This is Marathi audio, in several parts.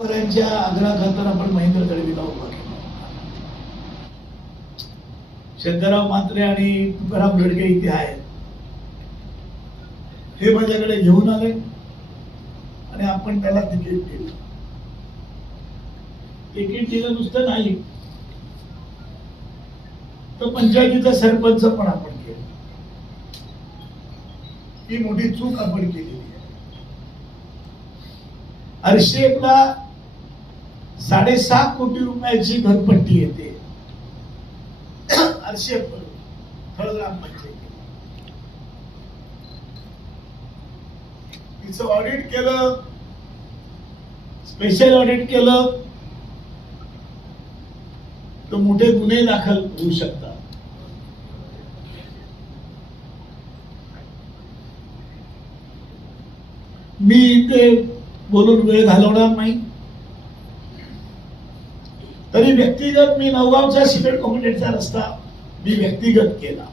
शेतकऱ्यांच्या आग्रहाखातर आपण महेंद्र तळवीला उभा केला. शंकरराव मात्रे आणि तुकाराम घडके इथे आहेत. हे माझ्याकडे घेऊन आले आणि आपण त्याला तिकीट दिलं. तिकीट दिलं नुसतं नाही. तर पंचायतीचा सरपंच पण आपण केलं. ही मोठी चूक आपण केलेली आहे. अर्शेपला साडेसहा कोटी रुपयाची घरपट्टी येते. म्हणजे. तिचं ऑडिट केलं. स्पेशल ऑडिट केलं. तर मोठे गुन्हे दाखल होऊ शकतात. मी इथे बोलून वेळ घालवणार नाही. तरी व्यक्तिगत मी नवगावचा सिमेंट कॉम्युनिटीचा रस्ता मी व्यक्तिगत केला.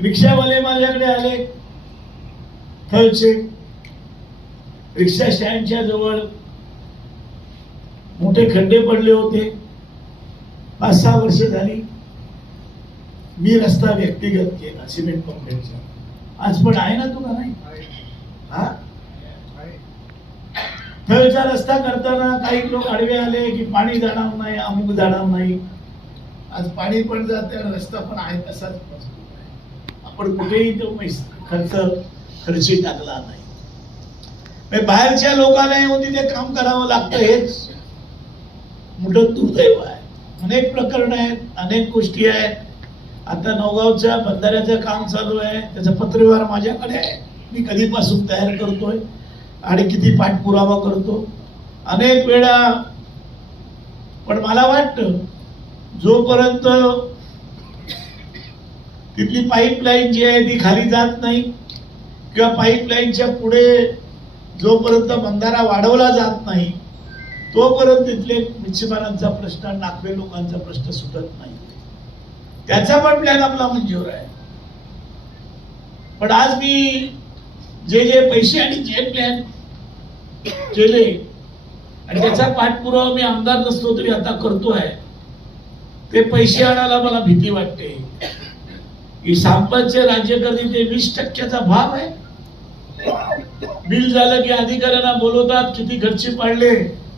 रिक्षावाले माझ्याकडे आले. थळचे रिक्षा स्टँडच्या जवळ मोठे खड्डे पडले होते. पाच सहा वर्ष झाली. मी रस्ता व्यक्तिगत केला सिमेंट कॉम्प्लेक्सचा आज पण आहे ना तुला नाही? हा? थळचा रस्ता करताना काही लोक आडवे आले की पाणी जाणार नाही अमुक जाणार नाही. आज पाणी पण जाते आणि रस्ता पण आहे तसाच आपण कुठेही तो खर्च खर्ची टाकला नाही. बाहेरच्या लोकांना येऊन तिथे काम करावं लागतं हेच मोठं दुर्दैव आहे. अनेक प्रकरण आहेत अनेक गोष्टी आहेत. आता नवगावच्या बंधाऱ्याचं काम चालू आहे त्याचा पत्रव्यवहार माझ्याकडे आहे. मी कधीपासून तयार करतोय. आणि किती पाठपुरावा करतो? अनेक वेळा. पण मला वाटतं जोपर्यंत तिथली पाईपलाईन जी आहे ती खाली जात नाही किंवा पाईपलाईनच्या पुढे जोपर्यंत बंधारा वाढवला जात नाही तोपर्यंत तिथले मच्छीमारांचा प्रश्न नागवे लोकांचा प्रश्न सुटत नाही. त्याचा पण प्लॅन आपला मंजूर आहे. पण आज मी जे जे पैसे आणि जे प्लॅन केले आणि त्याचा पाठपुरावा मी आमदार नसलो तरी आता करतोय. ते पैसे आणायला मला भीती वाटते. की सांपाचे राज्यकर्ते ते वीस टक्क्याचा भाव आहे. बिल झालं की अधिकाऱ्यांना बोलवतात किती खर्ची पाडले.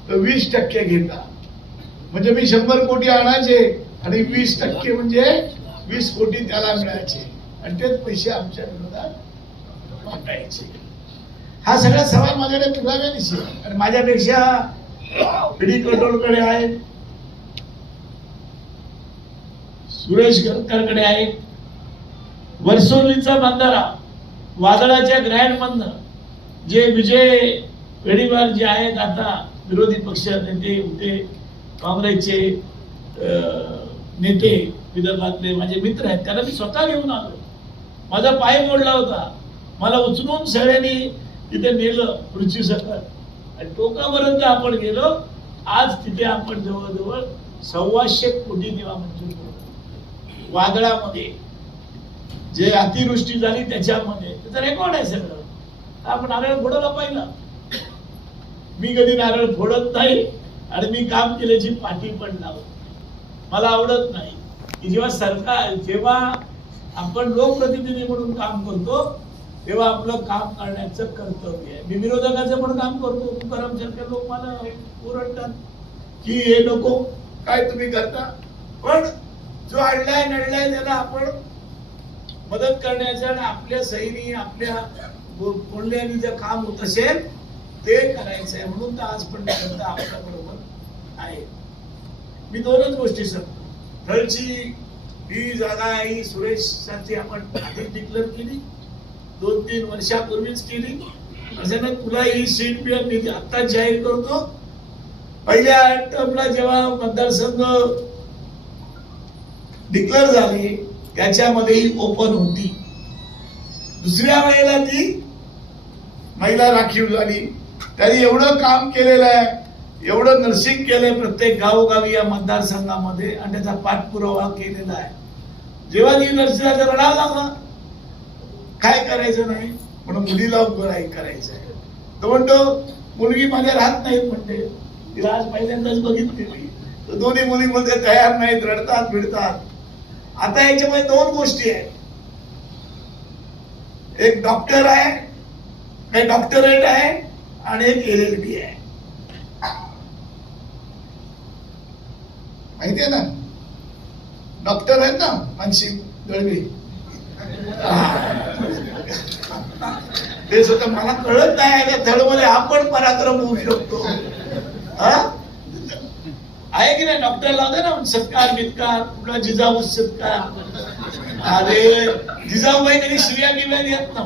तर वीस टक्के घेतात म्हणजे मी शंभर कोटी आणायचे आणि वीस टक्के म्हणजे वीस कोटी त्याला मिळायचे. आणि तेच पैसे आमच्या विरोधात वाटायचे हा सगळा सवाल माझ्याकडे पुराव्यानिशी आहे. आणि माझ्यापेक्षा पिढी कंट्रोलकडे आहे सुरेश गरकरकडे आहे वर्सोलीचा बंधारा वादळाच्या ग्रँड मधनं जे विजय वेळीवार जे आहेत आता विरोधी पक्ष नेते होते काँग्रेसचे अं, नेते विदर्भातले माझे मित्र आहेत त्यांना मी स्वतः घेऊन आलो. माझा पाय मोडला होता. मला उचलून सगळ्यांनी तिथे नेलं खुर्ची सकट. आणि टोकापर्यंत आपण गेलो आज तिथे आपण जवळजवळ सव्वाशे कोटी देवा मंजूर केलं. वादळामध्ये. जे अतिवृष्टी झाली त्याच्यामध्ये. त्याचा रेकॉर्ड आहे सगळं. आपण नारळ फोडायला पाहिलं. मी कधी नारळ फोडत नाही आणि मी काम केल्याची पाठी पण लावत मला आवडत नाही. की जेव्हा सरकार जेव्हा आपण लोकप्रतिनिधी म्हणून काम करतो तेव्हा आपलं काम करण्याचं कर्तव्य आहे. मी विरोधकाचं पण काम करतो. तुकाराम लोक मला ओरडतात की हे नको काय तुम्ही करता? पण जो अडलाय नडलाय त्याला आपण मदत करण्याचं आणि आपल्या सैनी आपल्या बो- जे काम होत असेल ते करायचं आहे. म्हणून तर आज पण आपल्या बरोबर आहे. मी दोनच गोष्टी सांगतो. थरची ही जागा आहे ही सुरेशसाठी आपण आधी डिक्लेअर केली. दोन तीन वर्षापूर्वीच केली. अचानक तुला ही सीट मिळत मी आता जाहीर करतो. पहिल्या टर्मला जेव्हा मतदारसंघ डिक्लेअर झाले त्याच्यामध्ये ही ओपन होती. दुसऱ्या वेळेला ती महिला राखीव झाली. त्यांनी एवढं काम केलेलं आहे एवढं नर्सिंग केलंय प्रत्येक गावोगावी या मतदारसंघामध्ये आणि त्याचा पाठपुरावा केलेला आहे. जेव्हा ती नर्सिंगाचा लढा लागला काय करायचं नाही? म्हणून मुलीला उभं राही करायचं आहे तो म्हणतो मुलगी माझ्या राहत नाहीत म्हणते. तिला आज पहिल्यांदाच बघितली मी. तर दोन्ही मुली म्हणजे तयार नाहीत रडतात भिडतात. आता याच्यामध्ये दोन गोष्टी आहेत. एक डॉक्टर आहे काही डॉक्टरेट आहे आणि एक एल एल बी आहे. माहितीये ना? डॉक्टर आहेत ना मानसिक दळवी तेच होत मला कळत नाही त्या आपण पराक्रम होऊ शकतो. आहे की नाही डॉक्टर लावते ना सत्कार बित्कार कुठला जिजाऊ सत्कार? अरे जिजाऊबाई कधी श्रिया बिव्या येत ना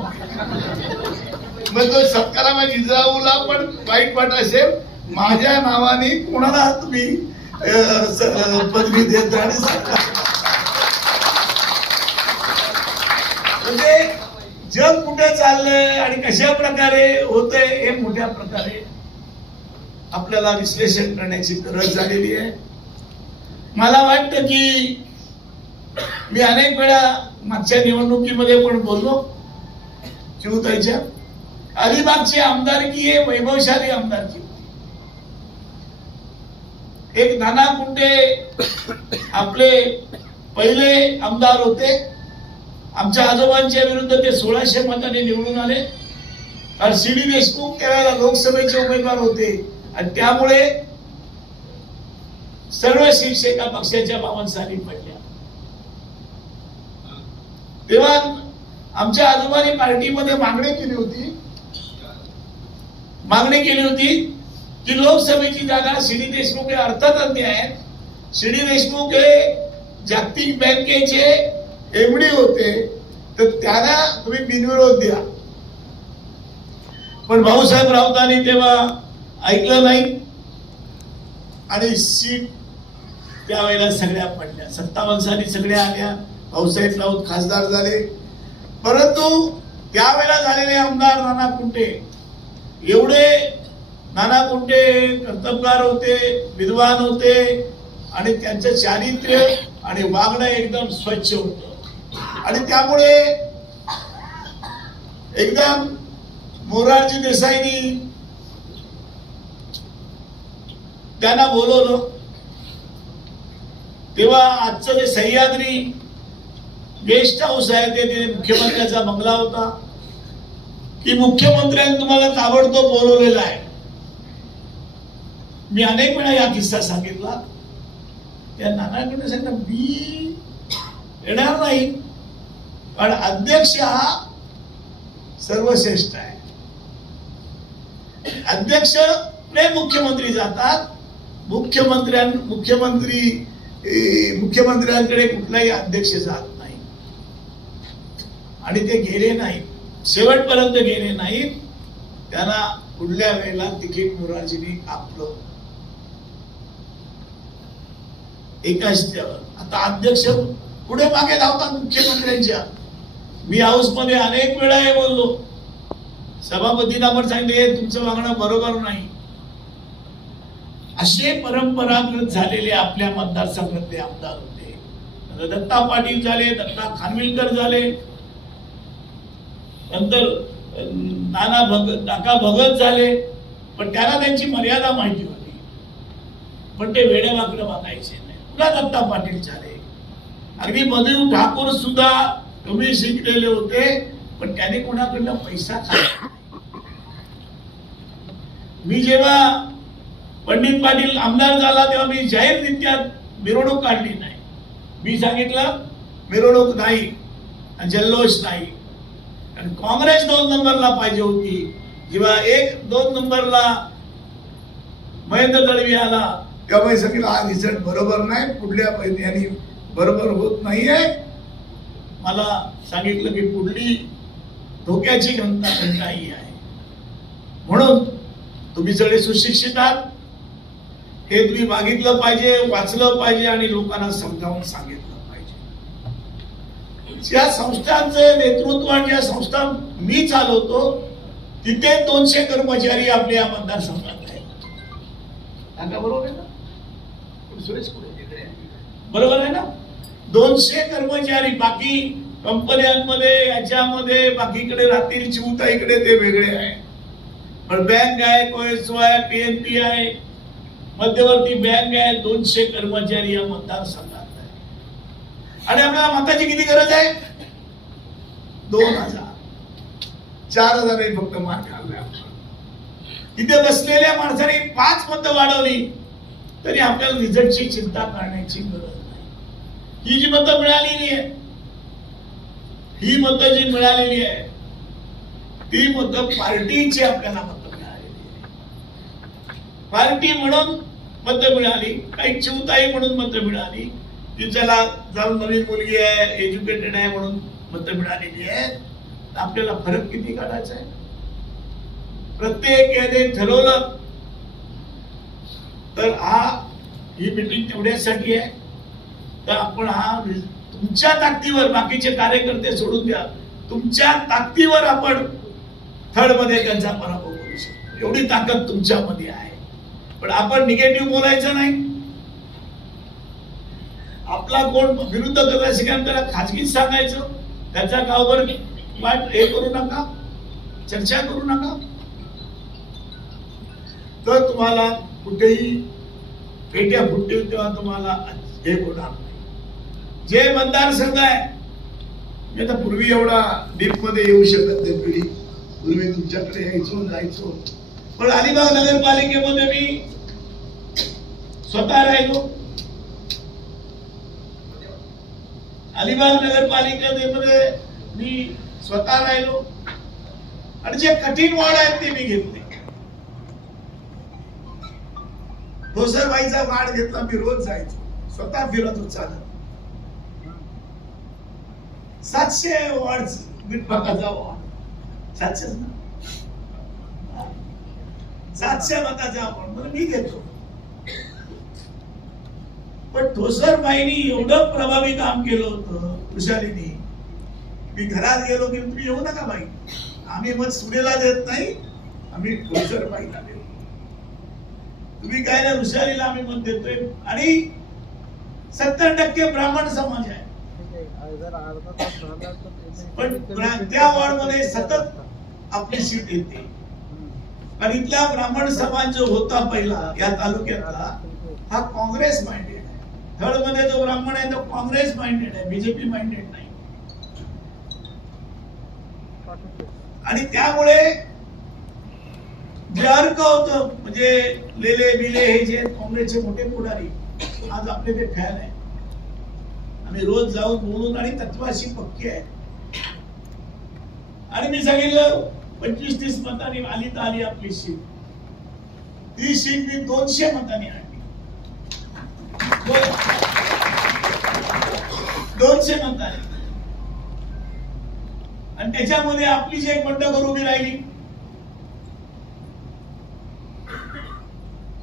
मग तो सत्कारा जिजाऊला पण वाईट वाट असेल. माझ्या नावाने कोणाला तुम्ही पदवी देत आणि सत्कार म्हणजे जग कुठे चाललंय आणि कशा प्रकारे होतंय हे मोठ्या प्रकारे आपल्याला विश्लेषण करण्याची गरज झालेली आहे. मला वाटतं की मी अनेक वेळा मागच्या निवडणुकीमध्ये पण बोललो चिवताईच्या अलिबागची आमदारकी हे वैभवशाली आमदारकी एक नाना कुंटे आपले पहिले आमदार होते. आमच्या आजोबांच्या विरुद्ध ते सोळाशे मताने निवडून आले. कारण सी डी देशमुख त्यावेळेला लोकसभेचे उमेदवार होते. आणि त्यामुळे सर्व शिवसेना पक्षाच्या बाबांसाठी पडल्या. तेव्हा आमच्या आजोबांनी पार्टीमध्ये मागणी केली होती. मागणी केली होती की लोकसभेची जागा सी डी देशमुख हे अर्थतज्ञ आहेत. सी डी देशमुख हे जागतिक बँकेचे एमडी होते तर त्यांना तुम्ही बिनविरोध द्या. पण भाऊसाहेब राऊतांनी तेव्हा ऐकलं नाही. आणि सीट त्यावेळेला सगळ्या पडल्या. सत्ता माणसांनी सगळ्या आल्या. भाऊसाहेब राऊत खासदार झाले. परंतु त्यावेळेला झालेले आमदार नाना कुंटे. एवढे नाना कुंटे कर्तबगार होते विद्वान होते. आणि त्यांचं चारित्र्य आणि वागणं एकदम स्वच्छ होतं. आणि त्यामुळे एकदम मोरारजी देसाईनी त्यांना बोलवलं. तेव्हा आजचं जे सह्याद्री गेस्ट हाऊस आहे ते ते मुख्यमंत्र्याचा बंगला होता. की मुख्यमंत्र्यांनी तुम्हाला ताबडतोब बोलवलेला आहे. मी अनेक वेळा या किस्सा सांगितला. त्या नानाकडे सांगितलं मी येणार नाही. पण अध्यक्ष हा सर्वश्रेष्ठ आहे. अध्यक्ष मुख्यमंत्री जातात. मुख्यमंत्र्यां मुख्यमंत्री मुख्यमंत्र्यांकडे कुठलाही अध्यक्ष जात नाही. आणि ते गेले नाहीत. शेवटपर्यंत गेले नाहीत. त्यांना पुढल्या वेळेला तिकीट मोराजीने कापलं एका त्यावर आता अध्यक्ष पुढे मागे धावतात मुख्यमंत्र्यांच्या. मी हाऊसमध्ये अनेक वेळा हे बोललो. सभापतींना पण सांगितले "हे तुमचं वागणं बरोबर नाही. असे परंपरागत झालेले आपल्या मतदारसंघातले आमदार होते. दत्ता पाटील झाले दत्ता खानविलकर झाले. नंतर नाना भगत नाका भगत झाले. पण त्यांना त्यांची मर्यादा माहिती होती. पण ते वेडेवाकडे वागायचे नाही. पुन्हा दत्ता पाटील झाले. अगदी मधु ठाकूर सुद्धा तुम्ही शिकलेले होते पण त्याने कोणाकडनं पैसा खाल्ला? मी जेव्हा पंडित पाटील आमदार झाला तेव्हा मी जाहीररित्या मिरवणूक काढली नाही. मी सांगितलं मिरवणूक नाही आणि जल्लोष नाही. आणि काँग्रेस दोन नंबरला पाहिजे होती. जेव्हा एक दोन नंबरला महेंद्र दळवी आला तेव्हा मी सांगितलं हा रिझल्ट बरोबर नाही पुढल्या महिन्यानी बरोबर होत नाहीये. मला सांगितलं की पुढली धोक्याची घंटा घंटा ही आहे. म्हणून तुम्ही सगळे सुशिक्षित आहात. हे तुम्ही मागितलं पाहिजे वाचलं पाहिजे आणि लोकांना समजावून सांगितलं पाहिजे. ज्या संस्थांचं नेतृत्व आणि ज्या संस्था मी चालवतो तिथे दोनशे कर्मचारी आपल्या या मतदारसंघात आहेत. बरोबर आहे ना? सुरेश. बरोबर आहे ना? दोनशे कर्मचारी बाकी कंपन्यांमध्ये याच्यामध्ये बाकीकडे राहतील चिवताईकडे ते वेगळे आहे. पण बँक आहे कोएसओ आहे पीएनपी आहे. मध्यवर्ती बँक आहे दोनशे कर्मचारी या मतदारसंघात आहे. आणि आपल्याला मताची किती गरज आहे? दोन हजार. चार हजार फक्त मार इथे बसलेल्या माणसाने पाच मतं वाढवली. तरी आपल्याला रिझल्टची चिंता करण्याची गरज ही जी मतं मिळालेली आहे ही मतं जी मिळालेली आहे ती मतं पार्टीची आपल्याला मतं मिळालेली पार्टी म्हणून मतं मिळाली काही चिवताई म्हणून मतं मिळाली तिच्याला जाऊन नवीन मुलगी आहे एज्युकेटेड आहे म्हणून मतं मिळालेली आहे आपल्याला फरक किती काढायचा आहे? प्रत्येक याने ठरवलं तर हा ही मिटिंग तेवढ्यासाठी आहे. तर आपण हा तुमच्या ताकदीवर बाकीचे कार्यकर्ते सोडून द्या. तुमच्या ताकदीवर आपण थर्डमध्ये त्यांचा पराभव करू शकतो. एवढी ताकद तुमच्यामध्ये आहे. पण आपण निगेटिव्ह बोलायचं नाही. आपला कोण विरुद्ध असेल त्याला खाजगीच सांगायचं. त्याचा गावभर वाट हे करू नका. चर्चा करू नका. तर तुम्हाला कुठेही पेट्या फुटतील तेव्हा तुम्हाला हे होणार नाही जे मतदारसंघ आहे मी आता पूर्वी एवढा डीपमध्ये येऊ शकत नाही पिढी. पूर्वी तुमच्याकडे यायचो जायचो. पण अलिबाग नगरपालिकेमध्ये मी स्वतः राहिलो. अलिबाग नगरपालिकेमध्ये मी स्वतः राहिलो. आणि जे कठीण वाढ आहेत ते मी घेतले. ठोसरबाईचा वाढ घेतला मी रोज जायचो. स्वतः फिरत होत चालत. सातशे वॉर्ड मताचा वॉर्ड सातशे ना? सातशे मताचा वॉर्ड म्हणजे मी घेतो. पण ठोसरबाईनी एवढं प्रभावी काम केलं होतं तुषारीनी मी घरात गेलो की तुम्ही येऊ नका बाई. आम्ही मत सुनेला देत नाही आम्ही ठोसरबाईला देतो तुम्ही काय ना ऋषालीला आम्ही मत देतोय. आणि सत्तर टक्के ब्राह्मण समाज आहे. पण त्या वॉर्डमध्ये सतत आपली सीट येते. आणि इथला ब्राह्मण समाज जो होता पहिला या तालुक्यातला हा काँग्रेस माइंडेड आहे. थर्डमध्ये जो ब्राह्मण आहे तो काँग्रेस माइंडेड आहे बीजेपी माइंडेड नाही. आणि त्यामुळे जे अर्क होत म्हणजे लेले बिले हे जे काँग्रेसचे मोठे पुढारी आज आपले ते फॅन आहे आम्ही रोज जाऊन बोलून आणि तत्वाशी पक्की आहे. आणि मी सांगितलं पंचवीस तीस मतांनी आली तर आली आपली शीट ती शीट मी दोनशे मतांनी आणली. दोनशे मतांनी. आणि त्याच्यामध्ये आपली जी एक बंडखोर उभी राहिली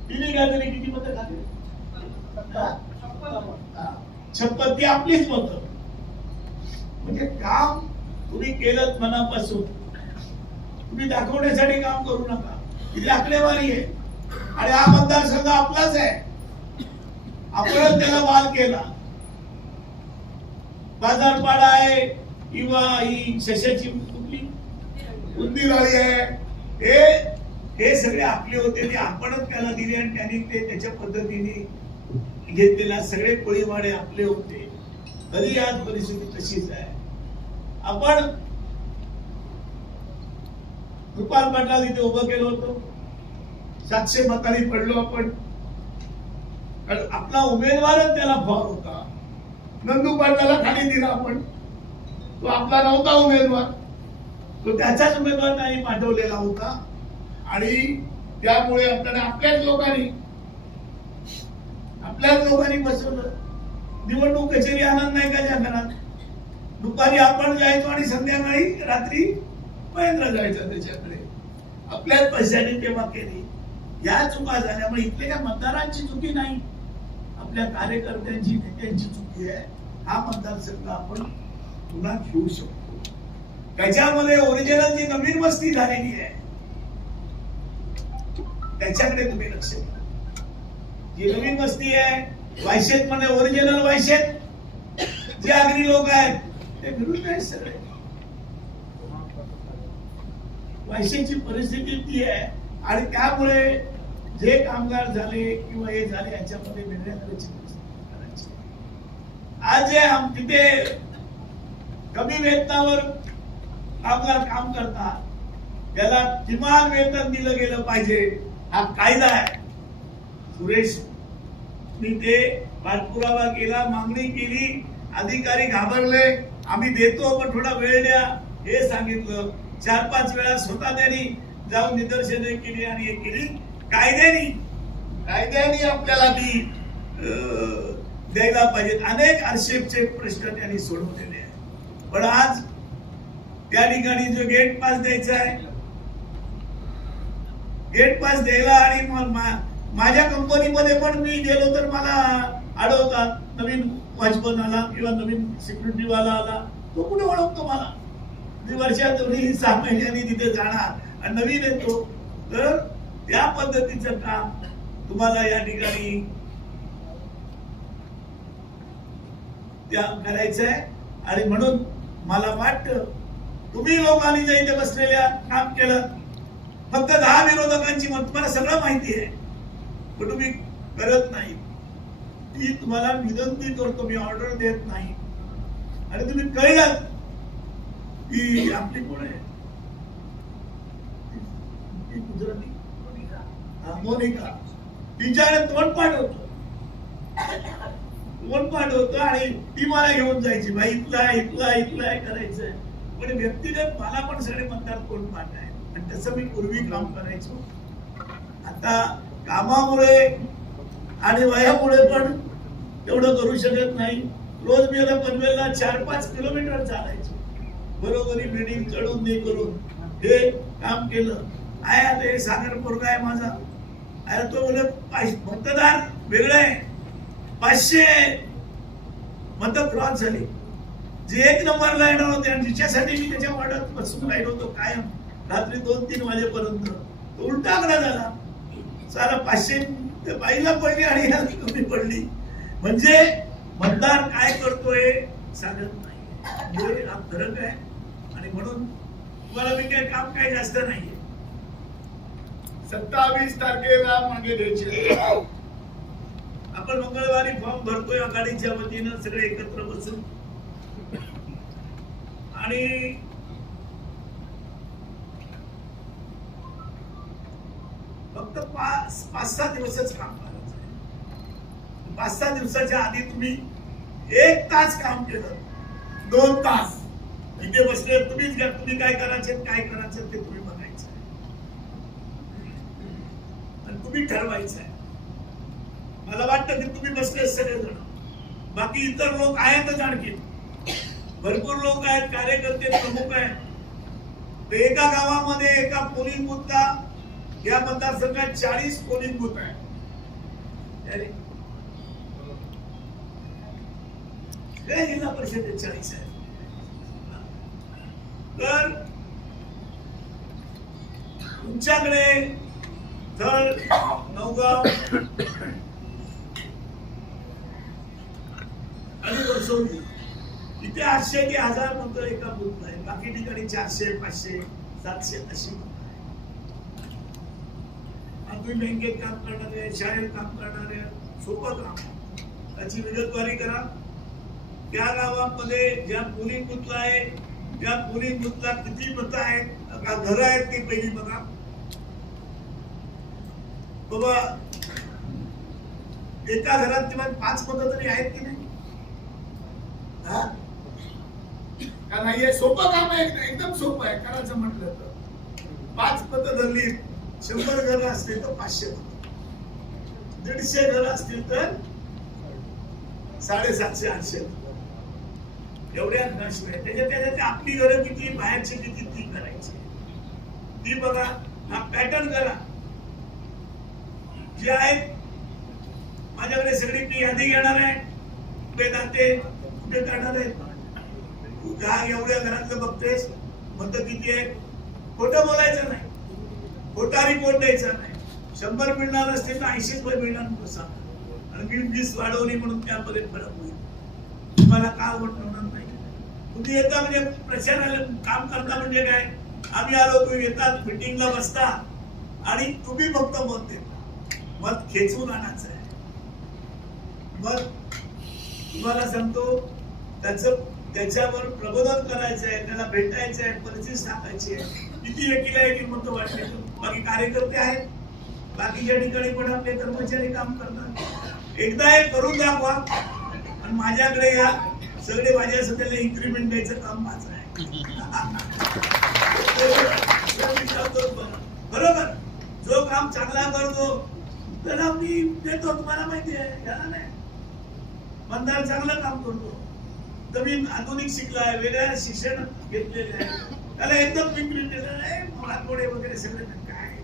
तिने काय तरी किती मत खाते छप्पन ती आपलीच मत म्हणजे काम तुम्ही केलं मनापासून. तुम्ही दाखवण्यासाठी काम करू नका. ही आकडेवारी आहे. आणि हा मतदारसंघ आपलाच आहे. आपणच त्याला वाद केला. बाजारपाडा आहे किंवा ही शशाची कुठली? उंदीराळी आहे. हे हे सगळे आपले होते. ते आपणच त्याला दिले आणि त्यांनी ते त्याच्या पद्धतीने घेतलेला सगळे कोळीवाडे आपले होते. तरी आज परिस्थिती तशीच आहे. आपण कृपाल पाटला इथे उभं केलं होतं. सातशे मतांनी पडलो आपण. कारण आपला उमेदवारच त्याला फॉर होता. नंदू पाटलाला खाली दिला आपण. तो आपला नव्हता उमेदवार. तो त्याचाच उमेदवार त्यांनी पाठवलेला होता. आणि त्यामुळे आपल्याला आपल्याच लोकांनी आपल्याच लोकांनी बसवलं. निवडणूक कचेरी आनंद नाही का ज्या घरात दुपारी आपण जायचो आणि संध्याकाळी रात्री महेंद्र जायचा त्याच्याकडे. आपल्याच पैशाने तेव्हा केली. या चुका झाल्यामुळे इथल्या मतदारांची चुकी नाही. आपल्या कार्यकर्त्यांची नेत्यांची चुकी आहे. हा मतदारसंघ आपण पुन्हा घेऊ शकतो. त्याच्यामध्ये ओरिजिनल जी नवीन वस्ती झालेली आहे त्याच्याकडे तुम्ही लक्ष द्या. जी नवीन वस्ती आहे. वायशेत मध्ये ओरिजिनल वायशेत. जे आगरी लोक आहेत ते विरुद्ध आहेत सगळे. वायशेची परिस्थिती ती आहे. आणि त्यामुळे जे कामगार झाले किंवा हे झाले याच्यामध्ये वेगळ्या तऱ्हेची आज जे तिथे कमी वेतनावर कामगार काम करतात. त्याला किमान वेतन दिलं गेलं पाहिजे. हा कायदा आहे. सुरेश ते पाठपुरावा केला मागणी केली अधिकारी घाबरले आम्ही देतो पण थोडा वेळ द्या हे सांगितलं. चार पाच वेळा स्वतः त्यांनी जाऊन निदर्शने केली आणि हे केली. कायद्याने कायद्याने आपल्याला ती द्यायला पाहिजेत. अनेक आक्षेपचे प्रश्न त्यांनी सोडवलेले आहेत. पण आज त्या ठिकाणी जो गेट पास द्यायचा आहे गेट पास द्यायला आणि मग माझ्या कंपनीमध्ये पण मी गेलो तर मला अडवतात नवीन वॉचमन आला किंवा नवीन सिक्युरिटी वाला आला. तो कुठे ओळखतो मला? मी वर्षात सहा महिन्यांनी तिथे जाणार आणि नवीन येतो. तर त्या पद्धतीचं काम तुम्हाला या ठिकाणी त्या करायचं आहे आणि म्हणून मला वाटतं तुम्ही लोकांनी जे इथे बसलेल्या काम केलं फक्त दहा विरोधकांची मत तुम्हाला सगळं माहिती आहे. पण तुम्ही करत नाही. ती तुम्हाला विनंती करतो मी ऑर्डर देत नाही. आणि तुम्ही कळलं की आपली कोण आहे? गुजराती हा, मोनिका. तिच्याकडे तोंड पाठवतो. तोंड पाठवतो आणि ती मला घेऊन जायची. बाई इथला आहे, इथला आहे, इथला आहे करायचंय. पण व्यक्तिगत मला पण सगळे म्हणतात कोण पाठ आहे. आणि तसं मी पूर्वी काम करायचो. आता कामामुळे आणि वयामुळे पण एवढं करू शकत नाही. रोज मी आता पनवेलला चार पाच किलोमीटर चालायचो. बरोबरी बिल्डिंग चढून नाही करून हे काम केलं. आहे आता हे सागर पोरगा आहे माझा. अरे तो बोलत मतदार वेगळं आहे. पाचशे मत क्रॉस झाली. जे एक नंबरला येणार होते आणि तिच्यासाठी मी त्याच्या वाड्यात बसून राहिलो होतो कायम रात्री दोन तीन वाजेपर्यंत. तो उलटाकडा झाला. सारा पाचशे बाईला पडली आणि याला कमी पडली. म्हणजे मतदार काय करतोय सांगत नाही. म्हणजे हा फरक आहे. आणि म्हणून तुम्हाला मी काही काम काही जास्त नाहीये. सत्तावीस तारखेला मागे द्यायचे. आपण मंगळवारी फॉर्म भरतोय आघाडीच्या वतीनं सगळे एकत्र बसून. आणि फक्त पाच पाच सहा दिवसच काम करायचं पाच सहा दिवसाच्या आधी तुम्ही एक तास काम केलं. दोन तास. इथे बसले तुम्हीच घ्या तुम्ही काय करायचे काय करायचे ते तुम्ही बघायचं आणि तुम्ही ठरवायचं आहे. मला वाटतं की तुम्ही बसले सगळेजण. बाकी इतर लोक आहेतच आणखी. भरपूर लोक आहेत कार्यकर्ते प्रमुख आहेत. तर एका गावामध्ये एका पोलिंग मुद्दा या मतदारसंघात चाळीस पोलिंग बूथ आहे जिल्हा परिषद चाळीस आहे तर तुमच्याकडे तर नवगाव आणि वर्सोली इथे आठशे ते हजार मत एका बूथ आहे बाकी ठिकाणी चारशे पाचशे सातशे अशी तुम्ही बँकेत काम करणारे शाळेत काम करणारे सोपं काम त्याची विगतवारी करा. त्या गावामध्ये ज्या पोलिंग बूथला आहे ज्या पोलिंग बूथला किती मतं आहेत का घरं आहेत ती पहिली बघा. बाबा एका घरात किमान पाच मतं तरी आहेत की नाही? हा? का नाही? हे सोपं काम आहे एकदम सोपं आहे. करायचं म्हटलं तर. पाच मतं धरली शंभर घर असतील तर पाचशे. दीडशे घर असतील तर साडेसातशे आठशे. मतं. एवढ्या आहे त्याच्यात त्याच्यात आपली घरं किती बाहेरची किती ती करायची. ती बघा हा पॅटर्न करा. जे आहेत माझ्याकडे सगळी मी यादी घेणार आहे. कुठे जाते कुठे काढणार आहे तू का एवढ्या घरातलं बघतेस मत किती आहे खोटं बोलायचं नाही. खोटा रिपोर्ट द्यायचा नाही. शंभर मिळणार असतील तर ऐंशी रुपये मिळणार म्हणून सांगा. आणि मी वीस वाढवली म्हणून त्यामध्ये फरक होईल. तुम्हाला का आवड होणार नाही? तुम्ही येता म्हणजे प्रचाराला काम करता म्हणजे काय? आम्ही आलो तुम्ही येतात मिटिंगला बसता. आणि तुम्ही फक्त मत देता. मत खेचून आणायचं आहे. मग तुम्हाला सांगतो त्याच त्याच्यावर प्रबोधन करायचं आहे त्याला भेटायचं आहे परिस्थिती टाकायची आहे. किती व्यक्तीला एक मत वाटले बाकी कार्यकर्ते आहेत. बाकीच्या ठिकाणी पण आपले कर्मचारी काम करतात. एकदा हे करून दाखवा. आणि माझ्याकडे या सगळे माझ्या सध्याला इन्क्रीमेंट द्यायचं काम माझं आहे. बरोबर. जो काम चांगला करतो त्याला मी देतो. तुम्हाला माहिती आहे याला नाही. मंदार चांगलं काम करतो. तर मी आधुनिक शिकलाय वेगळ्या शिक्षण घेतलेलं आहे. त्याला एकदम विक्री दिलेलं आहे मुलांपुढे वगैरे सगळे काय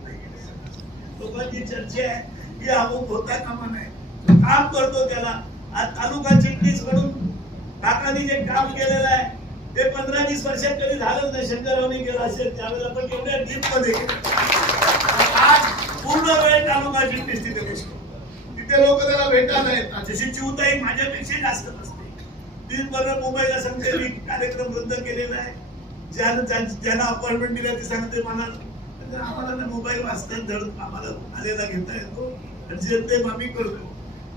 लोकांची चर्चा आहे. की अमुक होता कामा नाही काम करतो त्याला. आज तालुका चिटणीस म्हणून काकांनी जे काम केलेलं आहे ते पंधरा वीस वर्षात कधी झालंच नाही. शंकररावनी केलं असेल त्यावेळेला पण एवढ्या डीपमध्ये आज पूर्ण वेळ तालुका जिंकलीस तिथे बसतो. तिथे लोक त्याला भेटायला येतात जशी चिवताई माझ्यापेक्षा जास्त नसते तीन मुंबईला सांगते कार्यक्रम रद्द केलेला आहे. ज्या- ज्यांना अपॉइंटमेंट दिला ते सांगते मला आम्हाला ना मोबाईल वाचतात धड आम्हाला आलेला घेता येतो आणि जे ते आम्ही करतो.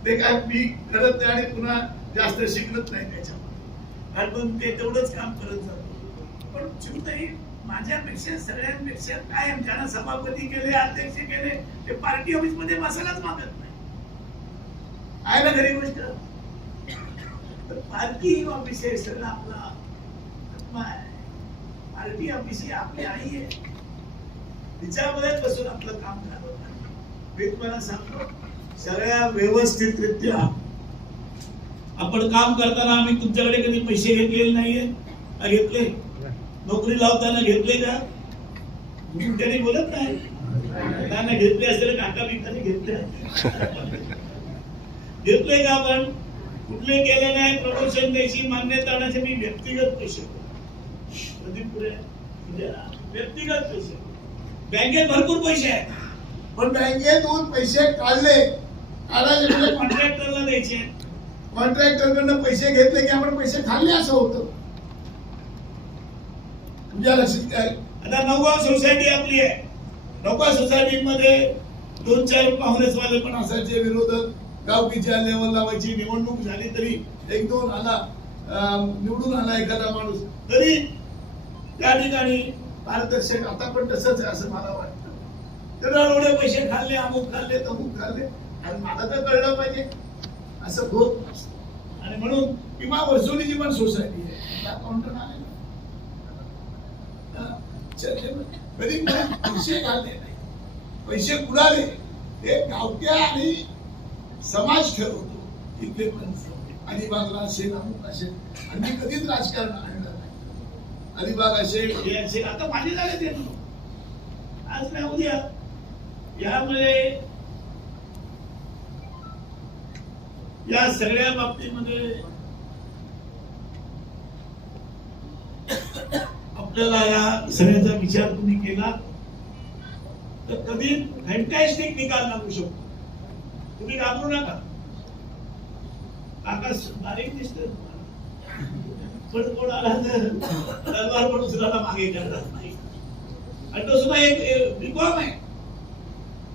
ते काय मी करत नाही आणि पुन्हा जास्त शिकत नाही त्याच्यामध्ये. आणि ते तेवढंच काम करत जातो. पण चिवताई माझ्यापेक्षा सगळ्यांपेक्षा काय ज्यांना सभापती केले अध्यक्ष केले ते पार्टी ऑफिसमध्ये बसायलाच मागत नाही. आहे ना घरी गोष्ट? पार्टी ऑफिस आहे सगळं आपला आत्मा आहे. पार्टी ऑफिस आपली आई आहे. तिच्यामध्ये बसून आपलं काम करावं मी तुम्हाला सांगतो सगळ्या व्यवस्थितरित्या आपण काम करताना आम्ही तुमच्याकडे कधी पैसे घेतलेले नाहीये? का घेतले? नोकरी लावताना घेतले का? तुमच्याने बोलत नाही. त्यांना घेतले असेल काका बिकाने घेतले. घेतले का आपण? कुठले केले नाही? प्रमोशन द्यायची मान्यता आणायचे मी व्यक्तिगत पैसे. म्हणजे व्यक्तिगत पैसे. बँकेत भरपूर पैसे आहेत. पण बँकेतून पैसे काढले. काढायचे कॉन्ट्रॅक्टरला द्यायचे. कॉन्ट्रॅक्टरकडनं पैसे घेतले की आपण पैसे खाल्ले असं होतं. तुमच्या लक्षात काय? आता नवगाव सोसायटी आपली आहे. नवगाव सोसायटी मध्ये दोन चार काँग्रेसवाले पण असायचे विरोधक. गावकीच्या लेवल लावायची निवडणूक झाली तरी एक दोन आला निवडून आला एखादा माणूस. तरी त्या ठिकाणी पारदर्शक आता पण तसंच आहे असं मला वाटतं. तर एवढे पैसे खाल्ले अमुक खाल्ले तमुक खाल्ले आणि मला तर कळलं पाहिजे. असं होत नसतं. आणि म्हणून किंवा वसुलीची पण सोसायटी आहे. त्या काउंटर आहे कधी पैसे घालले नाही. पैसे उडाले हे गावक्या आणि समाज ठरवतो. इथले पण अलिबागला असेल अमुक असेल आणि कधीच राजकारण आणलं अलिबाग असेल हे असेल आता माझे झाले ते आज नाही उद्या. यामुळे या सगळ्या बाबतीमध्ये आपल्याला या सगळ्याचा विचार तुम्ही केला तर कधी फॅन्टॅस्टिक निकाल लागू शकतो. तुम्ही घाबरू नका. आकाश बारीक दिसत पण कोण आला तर तलवार पण उचलायला मागे करणार नाही. आणि तो सुद्धा एक रिकॉर्ड आहे.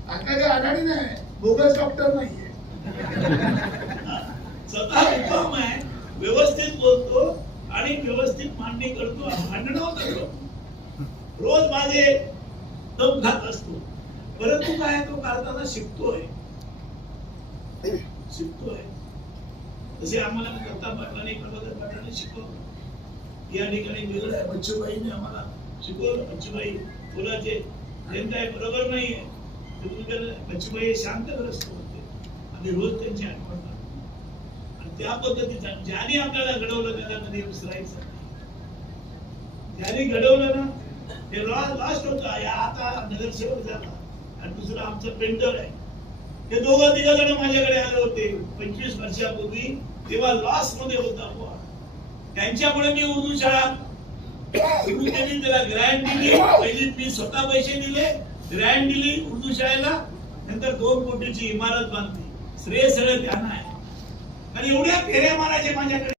काका आघाडी नाही. बोगस डॉक्टर नाहीये. स्वतः रिकॉर्ड आहे व्यवस्थित बोलतो आणि व्यवस्थित मांडणी करतो भांडणं करतो. रोज माझे दम खात असतो. परंतु काय तो करताना शिकतोय. शिकतोय. जसे आम्हाला दत्ता पाटलाने प्रभाकर पाटलाने शिकवलं या ठिकाणी वेगळं आहे. बच्चूबाईने आम्हाला शिकवलं. बच्चूबाई बोलाचे त्यांचं आहे बरोबर नाही आहे तुम्ही त्याला- बच्चूबाई हे शांतग्रस्त होते. आणि रोज त्यांची आठवण आणि त्या पद्धतीचा ज्याने आपल्याला घडवलं त्याला कधी विसरायचं नाही. ज्याने घडवलं ना ते लास्ट होता. या आता नगरसेवक झाला. आणि दुसरा आमचं पेंटर आहे. हे दोघं तिघ जण माझ्याकडे आले होते. पंचवीस वर्षापूर्वी तेव्हा लॉसमध्ये होता बुवा. त्यांच्यामुळे मी उर्दू शाळा सुरू केली त्याला ग्रँड दिली. पहिली मी स्वतः पैसे दिले ग्रँड दिली उर्दू शाळेला. नंतर दोन कोटीची इमारत बांधली. श्रेय सगळं त्यांना आहे. आणि एवढ्या फेऱ्या मारायचे माझ्याकडे.